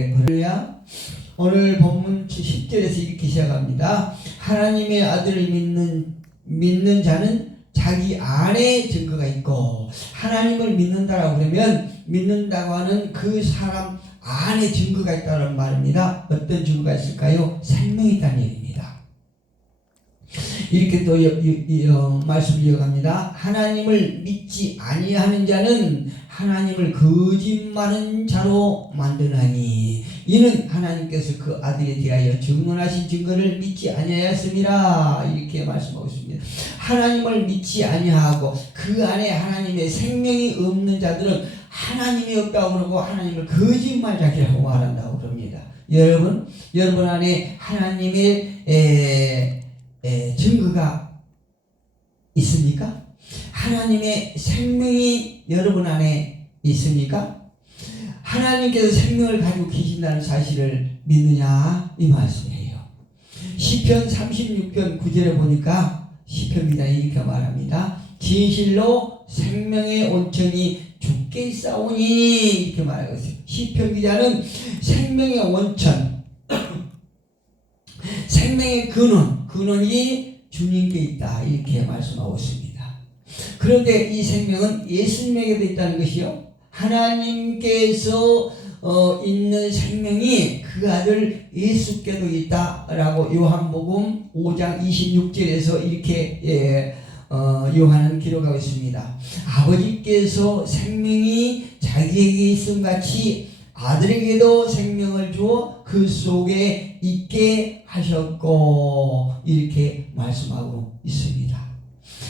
할렐루야. 오늘 본문 10절에서 이렇게 시작합니다. 하나님의 아들을 믿는 자는 자기 안에 증거가 있고, 하나님을 믿는다라고 그러면 믿는다고 하는 그 사람 안에 증거가 있다는 말입니다. 어떤 증거가 있을까요? 생명이 있다는 얘기입니다. 이렇게 또 말씀을 이어갑니다. 하나님을 믿지 아니하는 자는 하나님을 거짓말하는 자로 만드나니 이는 하나님께서 그 아들에 대하여 증언하신 증거를 믿지 아니하였습니다. 이렇게 말씀하고 있습니다. 하나님을 믿지 아니하고 그 안에 하나님의 생명이 없는 자들은 하나님이 없다고 그러고 하나님을 거짓말자기라고 말한다고 그럽니다. 여러분 안에 하나님의 증거가 있습니까? 하나님의 생명이 여러분 안에 있습니까? 하나님께서 생명을 가지고 계신다는 사실을 믿느냐 이 말씀이에요. 시편 36편 9절에 보니까 시편 기자는 이렇게 말합니다. 진실로 생명의 온천이 주께 있사오니 이렇게 말하고 있어요. 시편 기자는 생명의 온천, 생명의 근원이 주님께 있다 이렇게 말씀하고 있습니다. 그런데 이 생명은 예수님에게도 있다는 것이요, 하나님께서 있는 생명이 그 아들 예수께도 있다라고 요한복음 5장 26절에서 이렇게 요한은 기록하고 있습니다. 아버지께서 생명이 자기에게 있음 같이 아들에게도 생명을 주어 그 속에 있게 하셨고 이렇게 말씀하고 있습니다.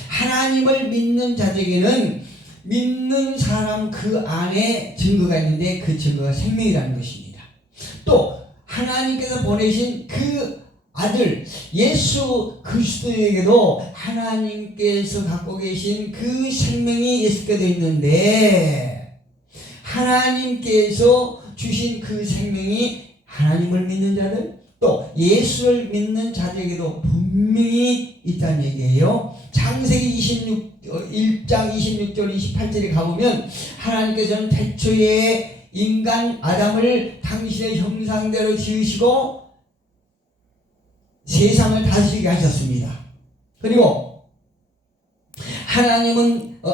하나님을 믿는 자들에게는 믿는 사람 그 안에 증거가 있는데 그 증거가 생명이라는 것입니다. 또 하나님께서 보내신 그 아들 예수 그리스도에게도 하나님께서 갖고 계신 그 생명이 예수께도 있는데, 하나님께서 주신 그 생명이 하나님을 믿는 자들 또 예수를 믿는 자들에게도 분명히 있다는 얘기예요. 창세기 1장 26절 28절에 가보면 하나님께서는 태초에 인간 아담을 당신의 형상대로 지으시고 세상을 다스리게 하셨습니다. 그리고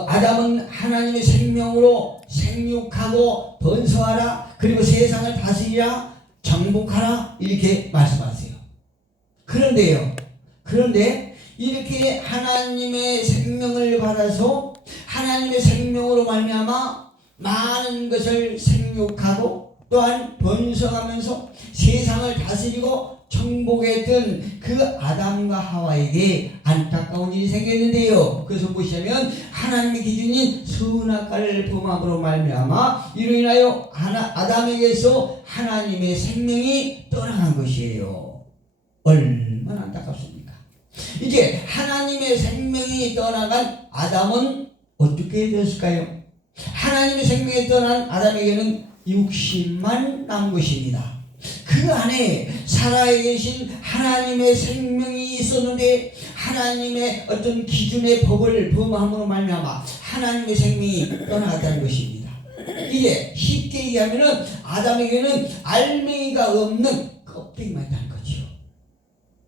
아담은 하나님의 생명으로 생육하고 번성하라, 그리고 세상을 다스리라, 정복하라 이렇게 말씀하세요. 그런데 이렇게 하나님의 생명을 받아서 하나님의 생명으로 말미암아 많은 것을 생육하고 또한 번성하면서 세상을 다스리고 정복했던 그 아담과 하와에게 안타까운 일이 생겼는데요. 그래서 보시면 하나님의 기준인 선악과를 범함으로 말미암아 이로 인하여 아담에게서 하나님의 생명이 떠나간 것이에요. 얼마나 안타깝습니까? 이제 하나님의 생명이 떠나간 아담은 어떻게 되었을까요? 하나님의 생명이 떠난 아담에게는 육신만 남은 것입니다. 그 안에 살아계신 하나님의 생명이 있었는데 하나님의 어떤 기준의 법을 범함으로 말미암아 하나님의 생명이 떠나갔다는 것입니다. 이게 쉽게 얘기하면은 아담에게는 알맹이가 없는 껍데기만 있다는 거죠.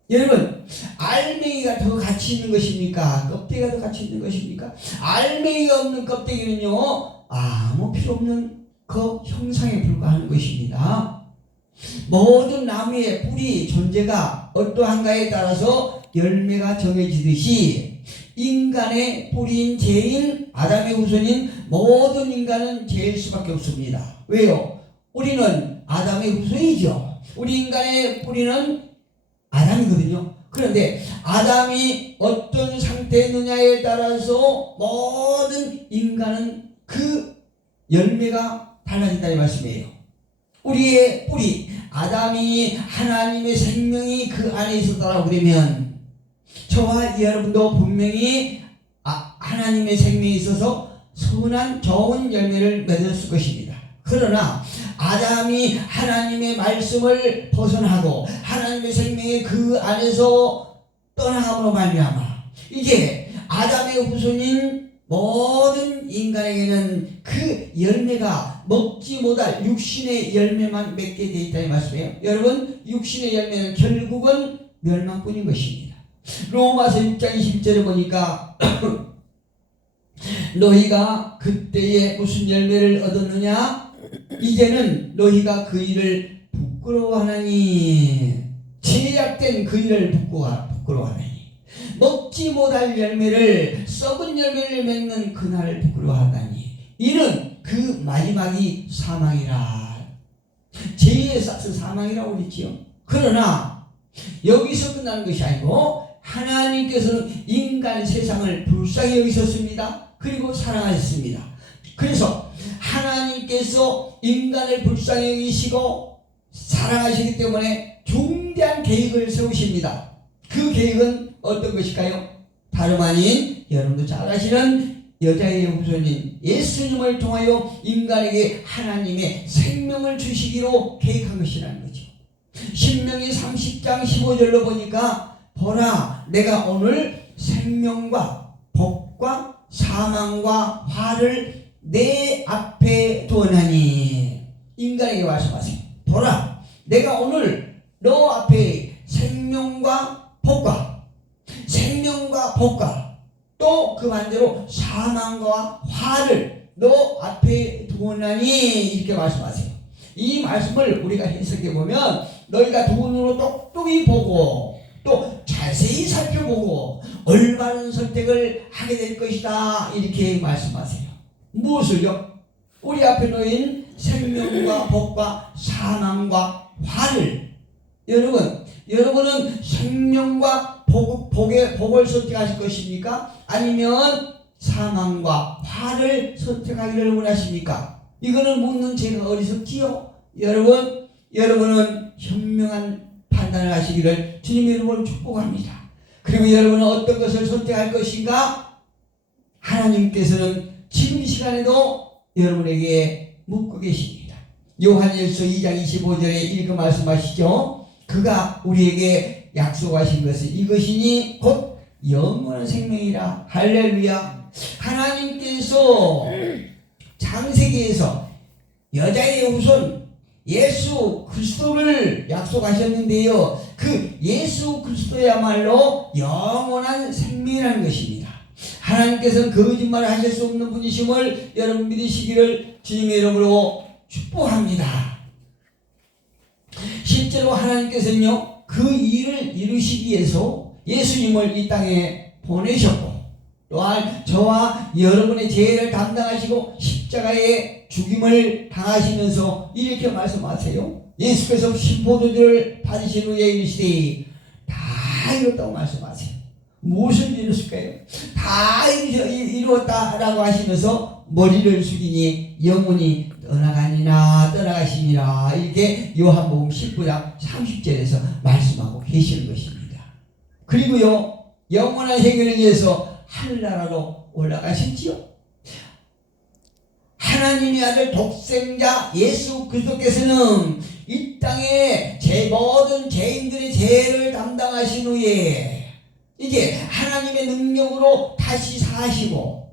여러분, 알맹이가 더 가치 있는 것입니까? 껍데기가 더 가치 있는 것입니까? 알맹이가 없는 껍데기는요 아무 필요 없는 그 형상에 불과한 것입니다. 모든 나무의 뿌리 존재가 어떠한가에 따라서 열매가 정해지듯이 인간의 뿌리인 죄인 아담의 후손인 모든 인간은 죄일 수밖에 없습니다. 왜요? 우리는 아담의 후손이죠. 우리 인간의 뿌리는 아담이거든요. 그런데 아담이 어떤 상태에 있느냐에 따라서 모든 인간은 그 열매가 달라진다는 말씀이에요. 우리의 뿌리 아담이 하나님의 생명이 그 안에 있었다고 그러면 저와 여러분도 분명히 하나님의 생명이 있어서 선한 좋은 열매를 맺었을 것입니다. 그러나 아담이 하나님의 말씀을 벗어나고 하나님의 생명이 그 안에서 떠나감으로 말미암아 이제 아담의 후손인 모든 인간에게는 그 열매가 먹지 못할 육신의 열매만 맺게 되어 있다는 말씀이에요. 여러분, 육신의 열매는 결국은 멸망뿐인 것입니다. 로마서 6장 20절에 보니까 너희가 그때에 무슨 열매를 얻었느냐? 이제는 너희가 그 일을 부끄러워하나니, 제약된 그 일을 부끄러워하나니, 먹지 못할 열매를, 썩은 열매를 맺는 그날을 부끄러워하다니, 이는 그 마지막이 사망이라. 죄의 싹은 사망이라고 그랬지요. 그러나 여기서 끝나는 것이 아니고 하나님께서는 인간 세상을 불쌍히 여기셨습니다. 그리고 사랑하셨습니다. 그래서 하나님께서 인간을 불쌍히 여기시고 사랑하시기 때문에 중대한 계획을 세우십니다. 그 계획은 어떤 것일까요? 다름 아닌 여러분도 잘 아시는 여자의 후손인 예수님을 통하여 인간에게 하나님의 생명을 주시기로 계획한 것이라는 거죠. 신명기 30장 15절로 보니까 보라, 내가 오늘 생명과 복과 사망과 화를 내 앞에 두었나니. 인간에게 말씀하세요. 보라, 내가 오늘 너 앞에 생명과 복과 또 그 반대로 사망과 화를 너 앞에 두었나니, 이렇게 말씀하세요. 이 말씀을 우리가 해석해 보면 너희가 두 눈으로 똑똑히 보고 또 자세히 살펴보고 올바른 선택을 하게 될 것이다, 이렇게 말씀하세요. 무엇을요? 우리 앞에 놓인 생명과 복과 사망과 화를. 여러분은 생명과 복을 선택하실 것입니까? 아니면 사망과 화를 선택하기를 원하십니까? 이거는 묻는 제가 어리석지요? 여러분은 현명한 판단을 하시기를 주님의 이름으로 축복합니다. 그리고 여러분은 어떤 것을 선택할 것인가? 하나님께서는 지금 이 시간에도 여러분에게 묻고 계십니다. 요한일서 2장 25절에 이렇게 말씀하시죠. 그가 우리에게 약속하신 것은 이것이니 곧 영원한 생명이라. 할렐루야. 하나님께서 창세기에서 여자의 후손 예수 그리스도를 약속하셨는데요, 그 예수 그리스도야말로 영원한 생명이라는 것입니다. 하나님께서는 거짓말을 하실 수 없는 분이심을 여러분 믿으시기를 주님의 이름으로 축복합니다. 실제로 하나님께서는요, 그 일을 이루시기 위해서 예수님을 이 땅에 보내셨고, 또한 저와 여러분의 죄를 담당하시고 십자가에 죽임을 당하시면서 이렇게 말씀하세요. 예수께서 심포도주를 받으신 후에 이르시되 다 이뤘다고 말씀하세요. 무엇을 이뤘을까요? 다 이루었다라고 하시면서 머리를 숙이니 영혼이 떠나가시니라, 이렇게 요한복음 19장 30절에서 말씀하고 계시는 것입니다. 그리고요, 영원한 해결을 위해서 하늘나라로 올라가셨지요. 하나님의 아들 독생자 예수 그리스도께서는 이 땅에 모든 죄인들의 죄를 담당하신 후에 이제 하나님의 능력으로 다시 사시고,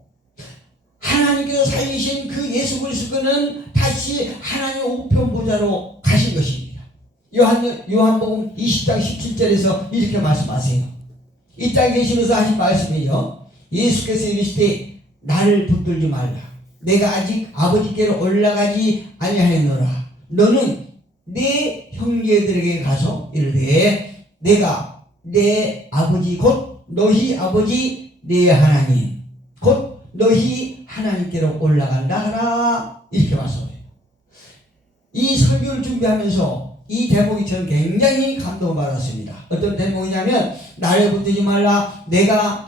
하나님께서 살리신 그 예수 그리스도는 다시 하나님의 우편 보좌로 가신 것입니다. 요한복음 20장 17절에서 이렇게 말씀하세요. 이 땅에 계시면서 하신 말씀이요, 예수께서 이르시되 나를 붙들지 말라. 내가 아직 아버지께로 올라가지 아니하였노라. 너는 내 형제들에게 가서 이르되 내가 내 아버지 곧 너희 아버지 내 하나님 곧 너희 하나님께로 올라간다 하라, 이렇게 말씀해요. 이 설교를 준비하면서 이 대목이 저는 굉장히 감동을 받았습니다. 어떤 대목이냐면, 나를 붙들지 말라. 내가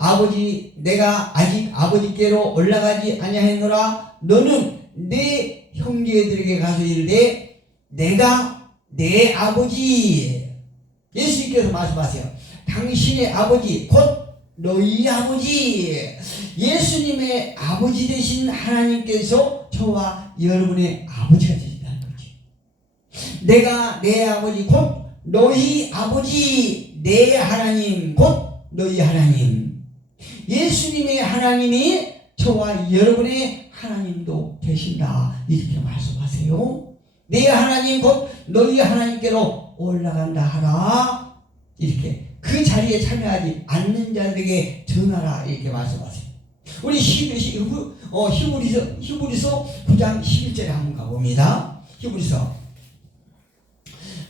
아직 아버지께로 올라가지 아니하였노라. 너는 내 형제들에게 가서 이르되 내가 내 아버지, 예수님께서 말씀하세요. 당신의 아버지 곧 너희 아버지, 예수님의 아버지 되신 하나님께서 저와 여러분의 아버지가 되신다는 거지. 내가 내 아버지 곧 너희 아버지, 내 하나님 곧 너희 하나님. 예수님의 하나님이 저와 여러분의 하나님도 되신다. 이렇게 말씀하세요. 내 하나님 곧 너희 하나님께로 올라간다 하라. 이렇게 그 자리에 참여하지 않는 자들에게 전하라. 이렇게 말씀하세요. 우리 히브리서 9장 11절에 한번 가봅니다. 히브리서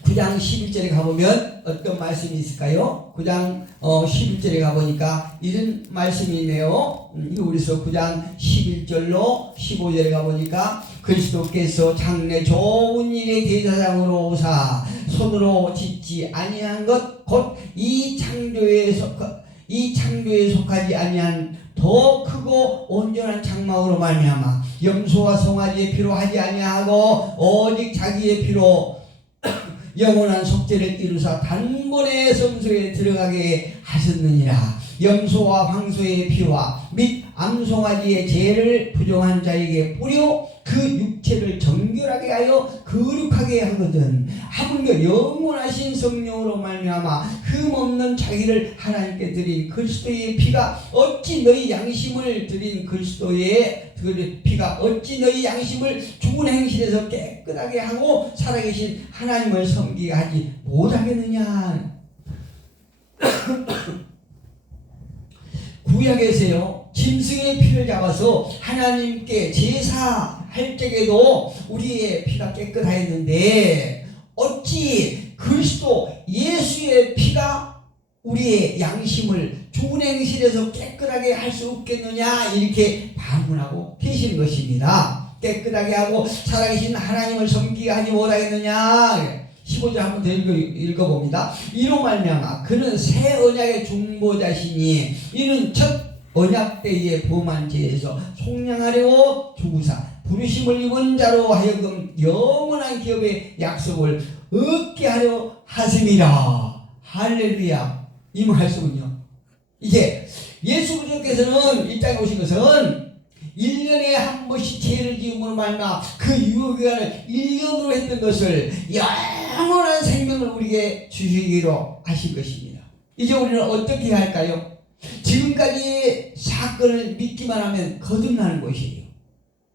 9장 11절에 가보면 어떤 말씀이 있을까요? 9장 11절에 가보니까 이런 말씀이 있네요. 히브리서 9장 11절로 15절에 가보니까 그리스도께서 장래 좋은 일의 대사장으로 오사 손으로 짓지 아니한 것 곧 이 창조에 속하지 아니한 더 크고 온전한 장막으로 말미암아 염소와 송아지의 피로 하지 아니하고 오직 자기의 피로 영원한 속죄를 이루사 단번에 성소에 들어가게 하셨느니라. 염소와 황소의 피와 및 암송아지의 죄를 부정한 자에게 뿌려 그 육체를 정결하게 하여 거룩하게 하거든. 하물며 영원하신 성령으로 말미암아 흠없는 자기를 하나님께 드린 그리스도의 피가 어찌 너희 양심을 드린 그리스도의 피가 어찌 너희 양심을 죽은 행실에서 깨끗하게 하고 살아계신 하나님을 섬기게 하지 못하겠느냐. 구약에서요 짐승의 피를 잡아서 하나님께 제사할 적에도 우리의 피가 깨끗하였는데 어찌 그리스도 예수의 피가 우리의 양심을 죽은 행실에서 깨끗하게 할 수 없겠느냐 이렇게 반문하고 계신 것입니다. 깨끗하게 하고 살아계신 하나님을 섬기게 하지 못하겠느냐. 15절 한번 더 읽어봅니다. 이로 말미암아 그는 새 언약의 중보자시니 이는 첫 언약 때의 범한 죄에서 속량하려고 주사 부르심을 입은 자로 하여금 영원한 기업의 약속을 얻게 하려 하심이라. 할렐루야. 이 말씀은요 이제 예수 그리스도께서는 이 땅에 오신 것은 1년에 한 번씩 죄를 지음으로 말미암아 그 유효기간을 1년으로 했던 것을 영원한 생명을 우리에게 주시기로 하신 것입니다. 이제 우리는 어떻게 할까요? 지금까지 사건을 믿기만 하면 거듭나는 것이에요.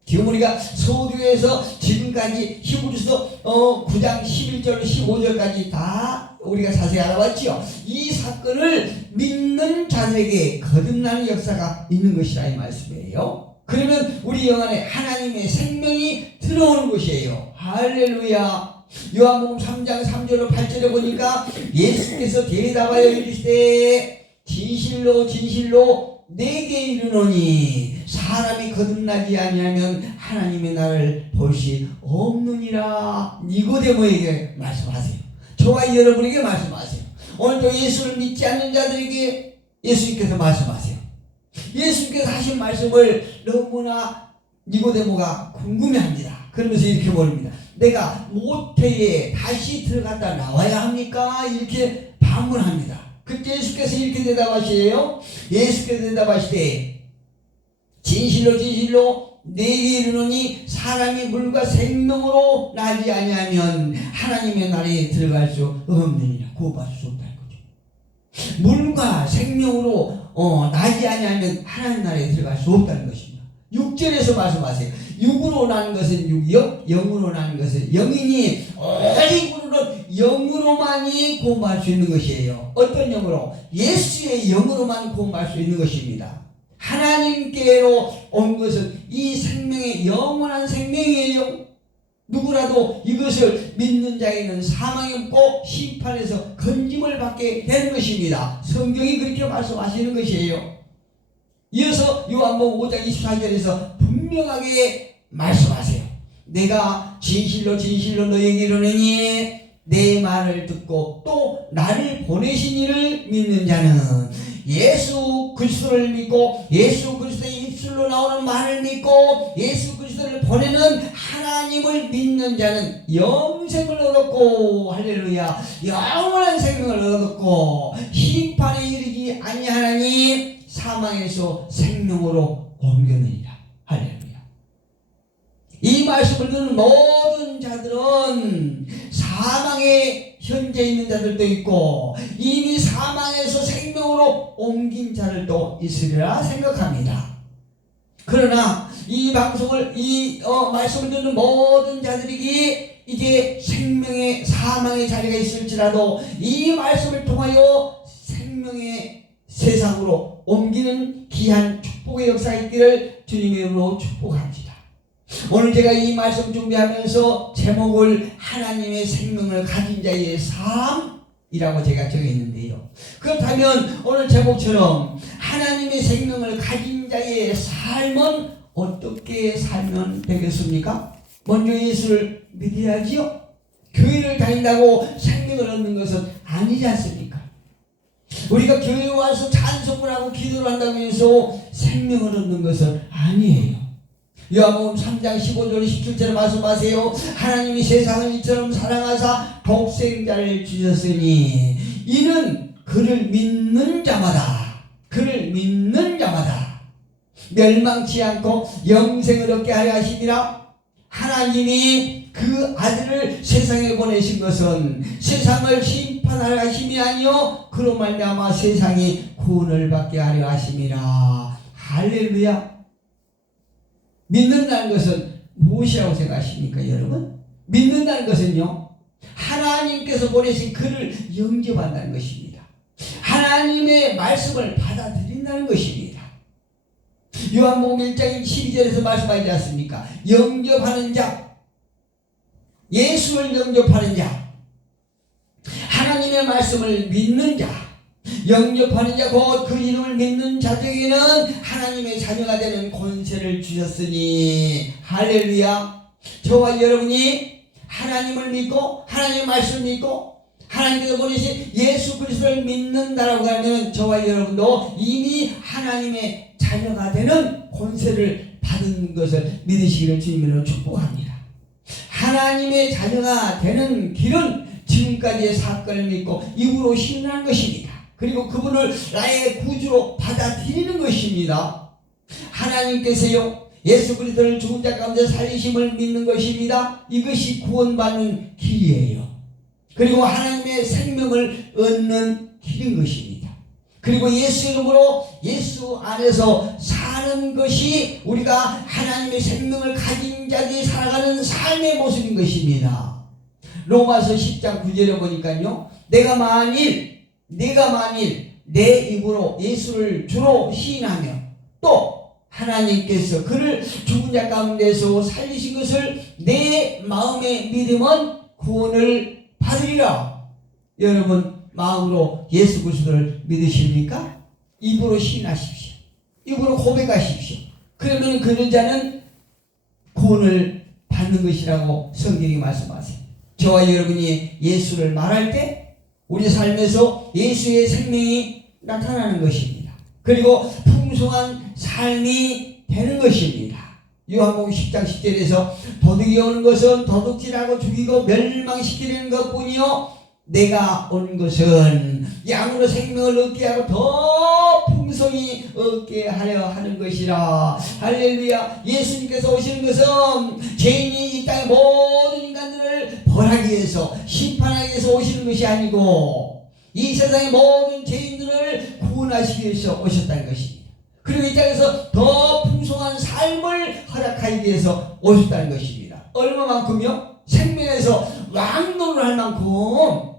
지금 우리가 소교에서 지금까지 히브리서 9장 11절 15절까지 다 우리가 자세히 알아봤죠. 이 사건을 믿는 자들에게 거듭나는 역사가 있는 것이라 이 말씀이에요. 그러면 우리 영 안에 하나님의 생명이 들어오는 것이에요. 할렐루야. 요한복음 3장 3절로 8절에 보니까 예수께서 대답하여 이르시되 진실로 진실로 내게 이르노니 사람이 거듭나지 아니하면 하나님의 나라를 볼 수 없느니라. 니고데모에게 말씀하세요. 저와 여러분에게 말씀하세요. 오늘도 예수를 믿지 않는 자들에게 예수님께서 말씀하세요. 예수님께서 하신 말씀을 너무나 니고데모가 궁금해합니다. 그러면서 이렇게 물습니다. 내가 모태에 다시 들어갔다 나와야 합니까? 이렇게 반문합니다. 그때 예수께서 이렇게 대답하시에요. 예수께서 대답하시되 진실로 진실로 내게 이르노니 사람이 물과 생명으로 나지 아니하면 하나님의 나라에 들어갈 수 없느니라. 구원받을 수 없다는 거죠. 물과 생명으로 나지 아니하면 하나님 나라에 들어갈 수 없다는 것입니다. 6절에서 말씀하세요. 육으로 난 것은 육이요 영으로 난 것은 영이니 오직 우리는 영으로만이 구원받을 수 있는 것이에요. 어떤 영으로? 예수의 영으로만 구원받을 수 있는 것입니다. 하나님께로 온 것은 이 생명의 영원한 생명이에요. 누구라도 이것을 믿는 자에게는 사망이 없고 심판에서 건짐을 받게 되는 것입니다. 성경이 그렇게 말씀하시는 것이에요. 이어서 요한복음 5장 24절에서 분명하게 말씀하세요. 내가 진실로 진실로 너희에게 이르노니 내 말을 듣고 또 나를 보내신 이를 믿는 자는 예수 그리스도를 믿고 예수 그리스도의 입술로 나오는 말을 믿고 예수 그리스도를 보내는 하나님을 믿는 자는 영생을 얻었고 할렐루야 영원한 생명을 얻었고 심판에 이르지 아니하나니 사망에서 생명으로 옮겼느니라. 할렐루야. 이 말씀을 듣는 모든 자들은 사망에 현재 있는 자들도 있고 이미 사망에서 생명으로 옮긴 자들도 있으리라 생각합니다. 그러나 이 방송을 말씀을 듣는 모든 자들에게 이제 생명의 사망의 자리가 있을지라도 이 말씀을 통하여 생명의 세상으로 옮기는 귀한 축복의 역사가 있기를 주님의 이름으로 축복합니다. 오늘 제가 이 말씀 준비하면서 제목을 하나님의 생명을 가진 자의 삶이라고 제가 정했는데요. 그렇다면 오늘 제목처럼 하나님의 생명을 가진 자의 삶은 어떻게 살면 되겠습니까? 먼저 예수를 믿어야지요. 교회를 다닌다고 생명을 얻는 것은 아니지 않습니까? 우리가 교회에 와서 찬송을 하고 기도를 한다고 해서 생명을 얻는 것은 아니에요. 요한복음 3장 15절 17절에 말씀하세요. 하나님이 세상을 이처럼 사랑하사 독생자를 주셨으니 이는 그를 믿는 자마다 멸망치 않고 영생을 얻게 하려 하심이라. 하나님이 그 아들을 세상에 보내신 것은 세상을 심판하려 하심이 아니요 그로 말미암아 세상이 구원을 받게 하려 하심이라. 할렐루야. 믿는다는 것은 무엇이라고 생각하십니까, 여러분? 믿는다는 것은요, 하나님께서 보내신 그를 영접한다는 것입니다. 하나님의 말씀을 받아들인다는 것입니다. 요한복음 1장 12절에서 말씀하지 않습니까? 영접하는 자, 예수를 영접하는 자, 하나님의 말씀을 믿는 자, 영접하는 자, 곧 그 이름을 믿는 자들에게는 하나님의 자녀가 되는 권세를 주셨으니. 할렐루야. 저와 여러분이 하나님을 믿고 하나님의 말씀을 믿고 하나님께서 보내신 예수 그리스도를 믿는다라고 하면 저와 여러분도 이미 하나님의 자녀가 되는 권세를 받은 것을 믿으시기를 주님으로 축복합니다. 하나님의 자녀가 되는 길은 지금까지의 사건을 믿고 입으로 신뢰하는 것입니다. 그리고 그분을 나의 구주로 받아들이는 것입니다. 하나님께서요, 예수 그리스도를 죽은 자 가운데 살리심을 믿는 것입니다. 이것이 구원받는 길이에요. 그리고 하나님의 생명을 얻는 길인 것입니다. 그리고 예수 이름으로 예수 안에서 사는 것이 우리가 하나님의 생명을 가진 자들이 살아가는 삶의 모습인 것입니다. 로마서 10장 9절에 보니까요, 내가 만일 내 입으로 예수를 주로 시인하며 또 하나님께서 그를 죽은 자 가운데서 살리신 것을 내 마음에 믿으면 구원을 받으리라. 여러분 마음으로 예수 그리스도를 믿으십니까? 입으로 시인하십시오. 입으로 고백하십시오. 그러면 그런 자는 구원을 받는 것이라고 성경이 말씀하세요. 저와 여러분이 예수를 말할 때 우리 삶에서 예수의 생명이 나타나는 것입니다. 그리고 풍성한 삶이 되는 것입니다. 요한복음 10장 10절에서 도둑이 오는 것은 도둑질하고 죽이고 멸망시키는 것뿐이요 내가 온 것은 양으로 생명을 얻게 하고 더 풍성히 얻게 하려 하는 것이라. 할렐루야. 예수님께서 오시는 것은 죄인이 이 땅의 모든 인간들을 벌하기 위해서 심판하기 위해서 오시는 것이 아니고 이 세상의 모든 죄인들을 구원하시기 위해서 오셨다는 것입니다. 그리고 이 땅에서 더 풍성한 삶을 허락하기 위해서 오셨다는 것입니다. 얼마만큼요? 생명에서 왕노를 할 만큼.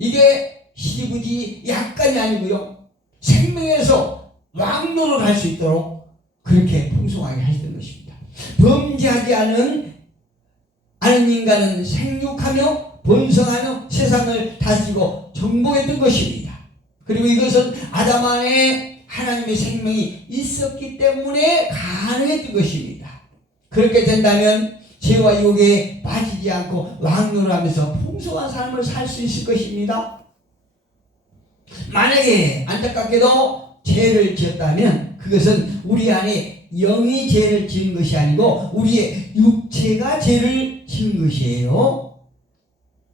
이게 시부지 약간이 아니고요, 생명에서 왕노를 할 수 있도록 그렇게 풍성하게 하셨던 것입니다. 범죄하지 않은 인간은 생육하며 번성하며 세상을 다스리고 정복했던 것입니다. 그리고 이것은 아담 안에 하나님의 생명이 있었기 때문에 가능했던 것입니다. 그렇게 된다면 죄와 유혹에 빠지지 않고 왕노를 하면서 풍성한 삶을 살 수 있을 것입니다. 만약에 안타깝게도 죄를 지었다면 그것은 우리 안에 영이 죄를 지은 것이 아니고 우리의 육체가 죄를 지은 것이에요.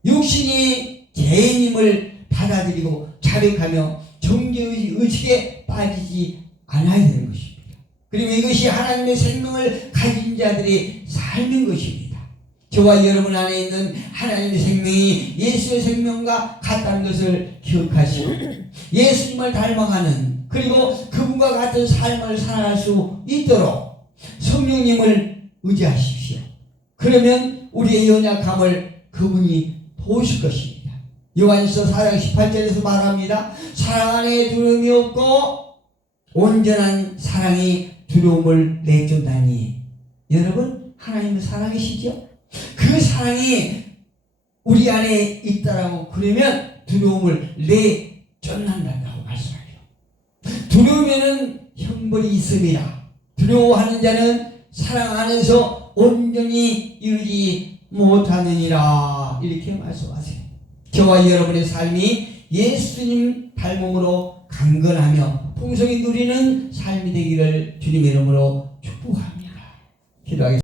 육신이 죄인임을 받아들이고 자백하며 정죄의식에 빠지지 않아야 되는 것입니다. 그리고 이것이 하나님의 생명을 가진 자들이 삶인 것입니다. 저와 여러분 안에 있는 하나님의 생명이 예수의 생명과 같다는 것을 기억하시고 예수님을 닮아가는 그리고 그분과 같은 삶을 살아갈 수 있도록 성령님을 의지하십시오. 그러면 우리의 연약함을 그분이 도우실 것입니다. 요한일서 4장 18절에서 말합니다. 사랑 안에 두려움이 없고 온전한 사랑이 두려움을 내쫓나니. 여러분, 하나님은 사랑이시죠? 그 사랑이 우리 안에 있다라고 그러면 두려움을 내쫓는다고 말씀하죠. 두려우면은 형벌이 있습니다. 두려워하는 자는 사랑 안에서 온전히 이루지 못하느니라. 이렇게 말씀하세요. 저와 여러분의 삶이 예수님 닮음으로 강건하며 풍성히 누리는 삶이 되기를 주님의 이름으로 축복합니다. 기도하겠습니다.